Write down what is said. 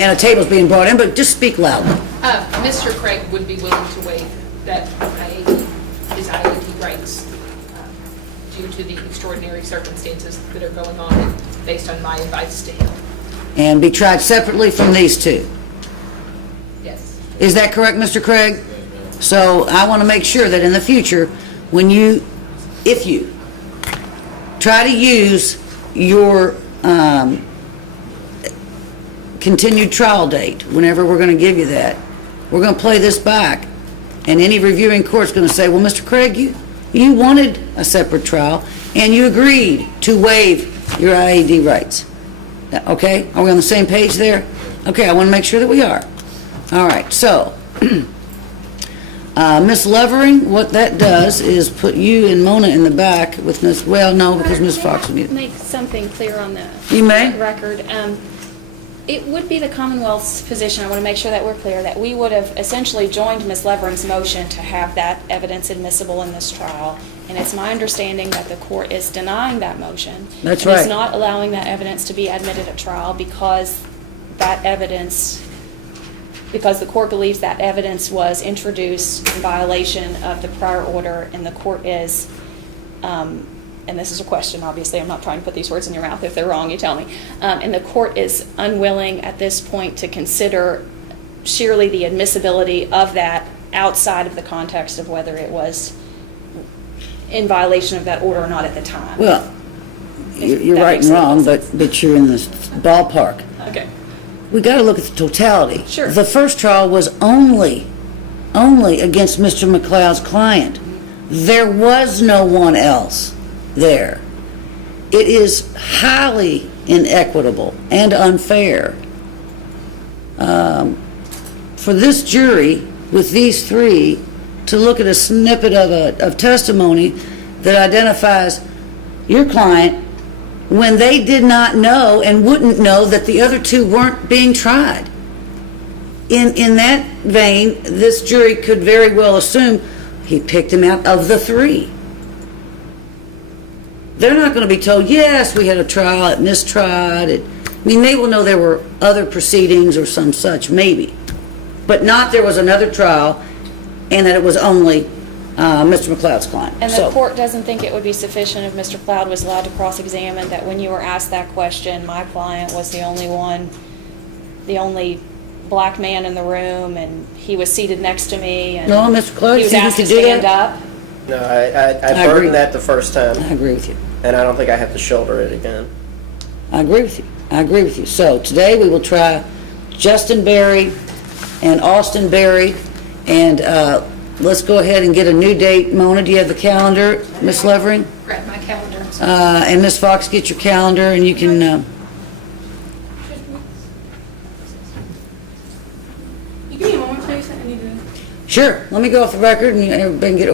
and a table's being brought in, but just speak loudly. Mr. Craig would be willing to waive that his IAD rights due to the extraordinary circumstances that are going on based on my advice to him. And be tried separately from these two. Yes. Is that correct, Mr. Craig? So I want to make sure that in the future, when you, if you try to use your continued trial date, whenever we're going to give you that, we're going to play this back, and any reviewing court's going to say, well, Mr. Craig, you wanted a separate trial, and you agreed to waive your IAD rights. Okay? Are we on the same page there? Okay, I want to make sure that we are. All right, so, Miss Levering, what that does is put you and Mona in the back with Miss, well, no, because Miss Fox is muted. Make something clear on the You may. record. It would be the Commonwealth's position, I want to make sure that we're clear, that we would have essentially joined Ms. Levering's motion to have that evidence admissible in this trial. And it's my understanding that the court is denying that motion. That's and right. is not allowing that evidence to be admitted at trial because that evidence, because the court believes that evidence was introduced in violation of the prior order, and the court is, and this is a question, obviously, I'm not trying to put these words in your mouth. If they're wrong, you tell me. And the court is unwilling at this point to consider sheerly the admissibility of that outside of the context of whether it was in violation of that order or not at the time. Well, you're that right makes and any wrong, sense. but you're in this ballpark. Okay. We got to look at the totality. Sure. The first trial was only against Mr. McLeod's client. There was no one else there. It is highly inequitable and unfair for this jury with these three to look at a snippet of testimony that identifies your client when they did not know and wouldn't know that the other two weren't being tried. In that vein, this jury could very well assume he picked him out of the three. They're not going to be told, yes, we had a trial, it mistried. I mean, they will know there were other proceedings or some such, maybe. But not there was another trial and that it was only Mr. McLeod's client. And the court doesn't think it would be sufficient if Mr. McLeod was allowed to cross-examine that when you were asked that question, my client was the only one, the only black man in the room, and he was seated next to me, and No, Mr. McLeod, he was you asked to could do stand that? up. No, I agree. burdened that the first time, I agree with you. and I don't think I have to shoulder it again. I agree with you. I agree with you. So today we will try Justin Berry and Austin Berry, and let's go ahead and get a new date. Mona, do you have the calendar? Miss Levering? Grab my calendar. And Miss Fox, get your calendar, and you can... You give me a moment, please. I need to. Sure, let me go off the record and everybody can get